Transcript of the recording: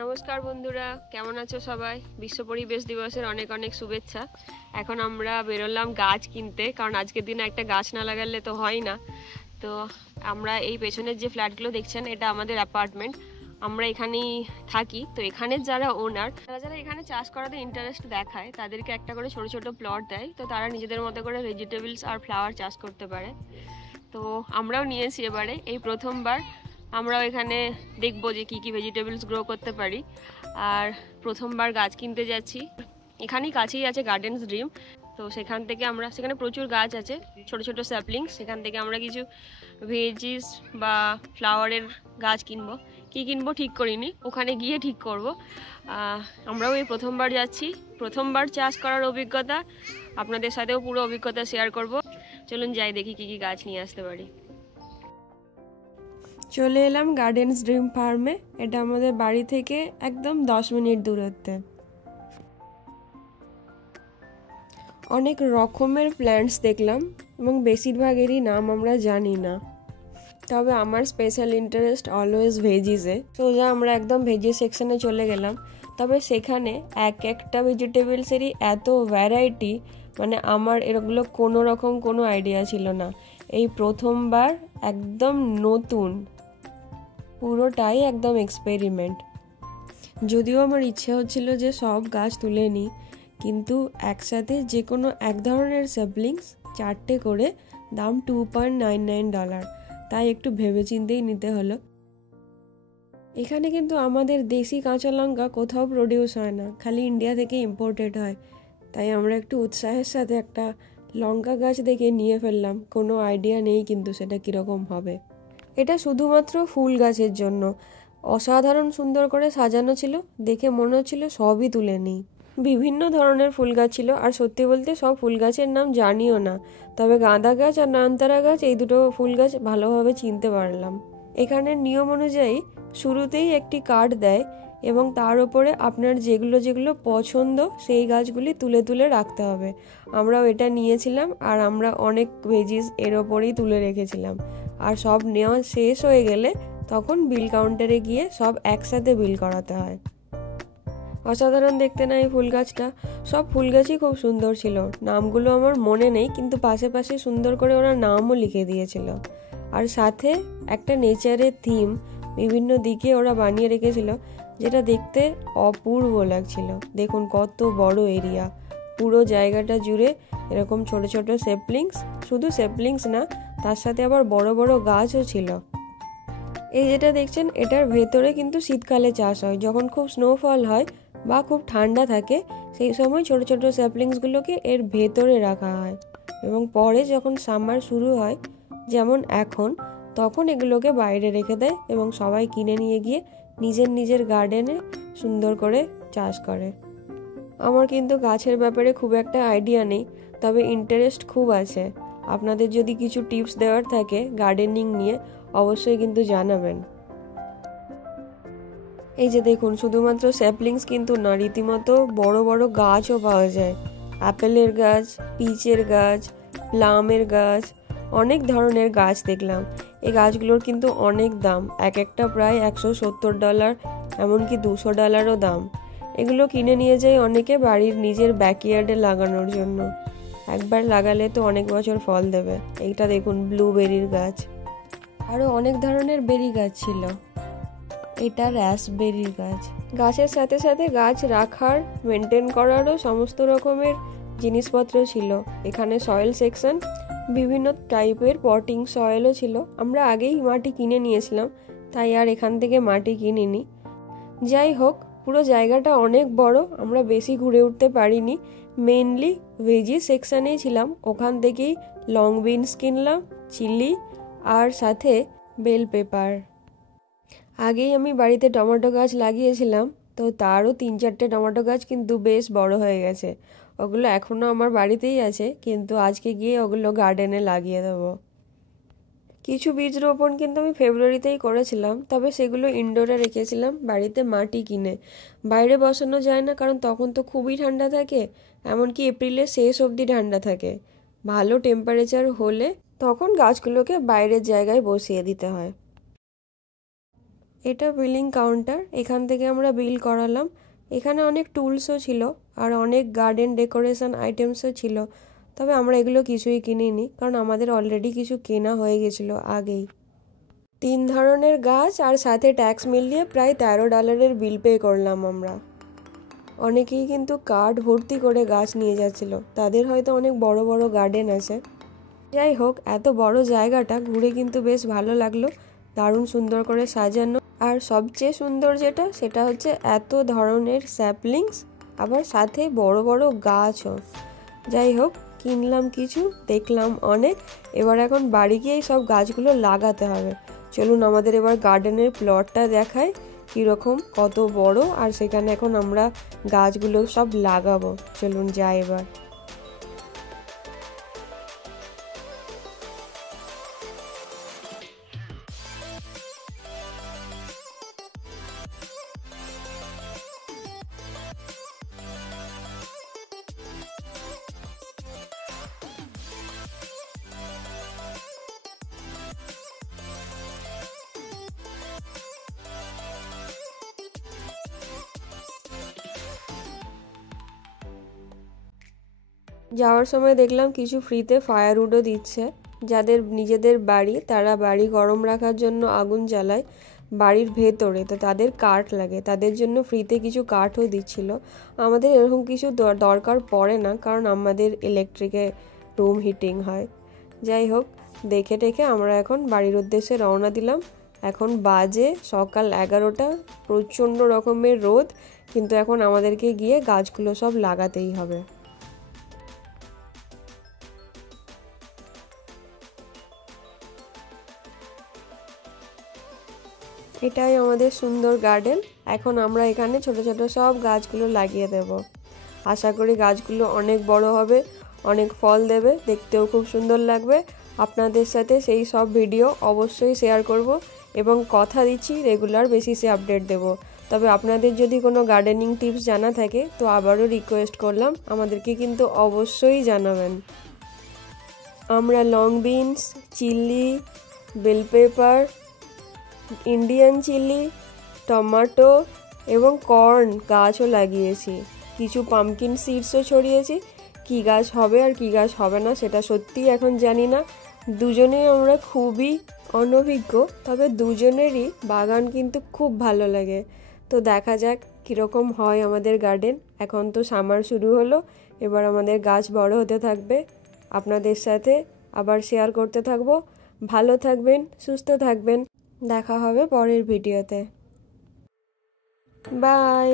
নমস্কার বন্ধুরা, কেমন আছো সবাই? বিশ্ব পরিবেশ দিবসের অনেক অনেক শুভেচ্ছা। এখন আমরা বেরোলাম গাছ কিনতে, কারণ আজকের দিনে একটা গাছ না লাগালে তো হয় না। তো আমরা এই পেছনের যে ফ্ল্যাটগুলো দেখছেন, এটা আমাদের অ্যাপার্টমেন্ট। আমরা এখানেই থাকি। তো এখানের যারা ওনার, যারা এখানে চাষ করাতে ইন্টারেস্ট দেখায়, তাদেরকে একটা করে ছোট ছোট প্লট দেয়। তো তারা নিজেদের মতো করে ভেজিটেবলস আর ফ্লাওয়ার চাষ করতে পারে। তো আমরাও নিয়েছি এবারে, এই প্রথমবার আমরাও এখানে দেখবো যে কি কি ভেজিটেবলস গ্রো করতে পারি। আর প্রথমবার গাছ কিনতে যাচ্ছি। এখানেই কাছেই আছে গার্ডেনস ড্রিম। তো সেখানে প্রচুর গাছ আছে, ছোট ছোট স্যাপলিংস। সেখান থেকে আমরা কিছু ভেজিস বা ফ্লাওয়ারের গাছ কিনবো। কি কিনবো ঠিক করিনি, ওখানে গিয়ে ঠিক করব। আমরাও এই প্রথমবার যাচ্ছি, প্রথমবার চাষ করার অভিজ্ঞতা। আপনাদের সাথেও পুরো অভিজ্ঞতা শেয়ার করব। চলুন যাই, দেখি কি কি গাছ নিয়ে আসতে পারি। চলে এলাম গার্ডেনস ড্রিম ফার্মে। এটা আমাদের বাড়ি থেকে একদম 10 মিনিট দূরত্বে। অনেক রকমের প্ল্যান্টস দেখলাম এবং বেশিরভাগেরই নাম আমরা জানি না। তবে আমার স্পেশাল ইন্টারেস্ট অলওয়েজ ভেজিসে। সোজা আমরা একদম ভেজি সেকশনে চলে গেলাম। তবে সেখানে এক একটা ভেজিটেবলসেরই এত ভ্যারাইটি, মানে আমার এগুলো কোনো আইডিয়া ছিল না। এই প্রথমবার একদম নতুন, পুরোটাই একদম এক্সপেরিমেন্ট। যদিও আমার ইচ্ছে হচ্ছিল যে সব গাছ তুলে নিই, কিন্তু একসাথে যে কোনো এক ধরনের স্যাপলিংস 4টে করে, দাম $2.99। তাই একটু ভেবেচিন্তেই নিতে হলো। এখানে কিন্তু আমাদের দেশি কাঁচা লঙ্কা কোথাও প্রডিউস হয় না, খালি ইন্ডিয়া থেকে ইম্পোর্টেড হয়। তাই আমরা একটু উৎসাহের সাথে একটা লঙ্কা গাছ দেখে নিয়ে ফেললাম। কোনো আইডিয়া নেই কিন্তু সেটা কীরকম হবে। এটা শুধুমাত্র ফুল গাছের জন্য। অসাধারণ সুন্দর করে সাজানো ছিল, দেখে মনে হচ্ছিল সবই তুলে নিই। বিভিন্ন ধরনের ফুল গাছ ছিল, আর সত্যি বলতে সব ফুল গাছের নাম জানিও না। তবে গাঁদা গাছ আর নয়নতারা গাছ, এই দুটো ফুল গাছ ভালোভাবে চিনতে পারলাম। এখানের নিয়ম অনুযায়ী শুরুতেই একটি কার্ড দেয় এবং তার উপরে আপনার যেগুলো যেগুলো পছন্দ সেই গাছগুলি তুলে তুলে রাখতে হবে। আমরাও এটা নিয়েছিলাম, আর আমরা অনেক ভেজিস এর ওপরেই তুলে রেখেছিলাম। আর সব নেওয়া শেষ হয়ে গেলে তখন বিল কাউন্টারে গিয়ে সব একসাথে বিল করাতে হয়। অসাধারণ দেখতে না এই ফুল গাছটা? সব ফুল গাছই খুব সুন্দর ছিল। নামগুলো আমার মনে নেই, কিন্তু পাশে পাশে সুন্দর করে ওরা নামও লিখে দিয়েছিল। আর সাথে একটা নেচারের থিম বিভিন্ন দিকে ওরা বানিয়ে রেখেছিল, যেটা দেখতে অপূর্ব লাগছিল। দেখুন কত বড় এরিয়া, পুরো জায়গাটা জুড়ে এরকম ছোট ছোট স্যাপলিংস। শুধু স্যাপলিংস না, তার সাথে আবার বড় বড় গাছও ছিল। এই যেটা দেখছেন, এটার ভেতরে কিন্তু শীতকালে চাষ হয়। যখন খুব স্নোফল হয় বা খুব ঠান্ডা থাকে, সেই সময় ছোট ছোট স্যাপলিংসগুলোকে এর ভেতরে রাখা হয়, এবং পরে যখন সামার শুরু হয়, যেমন এখন, তখন এগুলোকে বাইরে রেখে দেয় এবং সবাই কিনে নিয়ে গিয়ে নিজের নিজের গার্ডেনে সুন্দর করে চাষ করে। আমার কিন্তু গাছের ব্যাপারে খুব একটা আইডিয়া নেই, তবে ইন্টারেস্ট খুব আছে। আপনাদের যদি কিছু টিপস দেওয়ার থাকে গার্ডেনিং নিয়ে, অবশ্যই কিন্তু জানাবেন। এই যে দেখুন, শুধুমাত্র স্যাপলিংস কিন্তু না, রীতিমতো বড় বড় গাছও পাওয়া যায়। অ্যাপেলের গাছ, পিচের গাছ, প্লামের গাছ, অনেক ধরনের গাছ দেখলাম। এই গাছগুলোর কিন্তু অনেক দাম, এক একটা প্রায় $170, এমনকি $200ও দাম। এগুলো কিনে নিয়ে যায় অনেকে বাড়ির নিজের ব্যাকইয়ার্ডে লাগানোর জন্য। একবার লাগালে তো অনেক বছর ফল দেবে। এইটা দেখুন, ব্লুবেরির গাছ। আরও অনেক ধরনের বেরি গাছ ছিল। এটা রাসবেরির গাছ। গাছের সাথে সাথে গাছ রাখার, মেনটেন করারও সমস্ত রকমের জিনিসপত্র ছিল। এখানে সয়েল সেকশন, বিভিন্ন টাইপের পটিং সয়েলও ছিল। আমরা আগেই মাটি কিনে নিয়েছিলাম, তাই আর এখান থেকে মাটি কিনিনি। যাই হোক, পুরো জায়গাটা অনেক বড়, আমরা বেশি ঘুরে উঠতে পারিনি। মেনলি ভেজি সেকশনেই ছিলাম। ওখান থেকেই লং বিনস কিনলাম, চিলি, আর সাথে বেল পেপার। আগেই আমি বাড়িতে টমেটো গাছ লাগিয়েছিলাম, তো তারও 3-4টে টমেটো গাছ কিন্তু বেশ বড় হয়ে গেছে। ওগুলো এখনও আমার বাড়িতেই আছে, কিন্তু আজকে গিয়ে ওগুলো গার্ডেনে লাগিয়ে দেবো। কিছু বীজ রোপণ কিন্তু আমি ফেব্রুয়ারিতেই করেছিলাম, তবে সেগুলো ইনডোরে রেখেছিলাম বাড়িতে মাটি কিনে। বাইরে বসানো যায় না, কারণ তখন তো খুবই ঠান্ডা থাকে, এমনকি এপ্রিলের শেষ অবধি ঠান্ডা থাকে। ভালো টেম্পারেচার হলে তখন গাছগুলোকে বাইরের জায়গায় বসিয়ে দিতে হয়। এটা বিলিং কাউন্টার, এখান থেকে আমরা বিল করালাম। এখানে অনেক টুলসও ছিল আর অনেক গার্ডেন ডেকোরেশন আইটেমসও ছিল, তবে আমরা এগুলো কিছুই কিনিনি কারণ আমাদের অলরেডি কিছু কেনা হয়ে গেছিলো আগেই। 3 ধরনের গাছ আর সাথে ট্যাক্স মিলিয়ে প্রায় $13 বিল পে করলাম আমরা। অনেকেই কিন্তু কার্ট ভর্তি করে গাছ নিয়ে যাচ্ছিল, তাদের হয়তো অনেক বড় বড় গার্ডেন আছে। যাই হোক, এত বড় জায়গাটা ঘুরে কিন্তু বেশ ভালো লাগলো, দারুণ সুন্দর করে সাজানো। আর সবচেয়ে সুন্দর যেটা সেটা হচ্ছে এত ধরনের স্যাপলিংস, আবার সাথে বড় বড় গাছও। যাই হোক, কিনলাম কিছু, দেখলাম অনেক। এবার এখন বাড়ি গিয়েই সব গাছগুলো লাগাতে হবে। চলুন আমাদের এবার গার্ডেনের প্লটটা দেখায় কীরকম, কত বড়, আর সেখানে এখন আমরা গাছগুলো সব লাগাবো। চলুন যাই এবার। যাওয়ার সময় দেখলাম কিছু ফ্রিতে ফায়ারউডও দিচ্ছে। যাদের নিজেদের বাড়ি, তারা বাড়ি গরম রাখার জন্য আগুন জ্বালায় বাড়ির ভেতরে, তো তাদের কাঠ লাগে, তাদের জন্য ফ্রিতে কিছু কাঠও দিচ্ছিল। আমাদের এরকম কিছু দরকার পড়ে না, কারণ আমাদের ইলেকট্রিকে রুম হিটিং হয়। যাই হোক, দেখে টেখে আমরা এখন বাড়ির উদ্দেশ্যে রওনা দিলাম। এখন বাজে সকাল 11টা, প্রচণ্ড রকমের রোদ, কিন্তু এখন আমাদেরকে গিয়ে গাছগুলো সব লাগাতেই হবে। এটাই আমাদের সুন্দর গার্ডেন। এখন আমরা এখানে ছোট ছোট সব গাছগুলো লাগিয়ে দেব। আশা করি গাছগুলো অনেক বড় হবে, অনেক ফল দেবে, দেখতেও খুব সুন্দর লাগবে। আপনাদের সাথে সেই সব ভিডিও অবশ্যই শেয়ার করব এবং কথা দিচ্ছি রেগুলার বেসিসে আপডেট দেব। তবে আপনাদের যদি কোনো গার্ডেনিং টিপস জানা থাকে তো আবারও রিকোয়েস্ট করলাম, আমাদেরকে কিন্তু অবশ্যই জানাবেন। আমরা long beans, chilli, bell pepper, Indian chilli, tomato এবং কর্ন গাছও লাগিয়েছি। কিছু পামকিন সিডসও ছড়িয়েছি। কী গাছ হবে আর কী গাছ হবে না সেটা সত্যিই এখন জানি না। দুজনেই আমরা খুবই অনভিজ্ঞ, তবে দুজনেরই বাগান কিন্তু খুব ভালো লাগে। তো দেখা যাক কীরকম হয় আমাদের গার্ডেন। এখন তো সামার শুরু হলো, এবার আমাদের গাছ বড় হতে থাকবে, আপনাদের সাথে আবার শেয়ার করতে থাকবো। ভালো থাকবেন, সুস্থ থাকবেন, দেখা হবে পরের ভিডিওতে। বাই।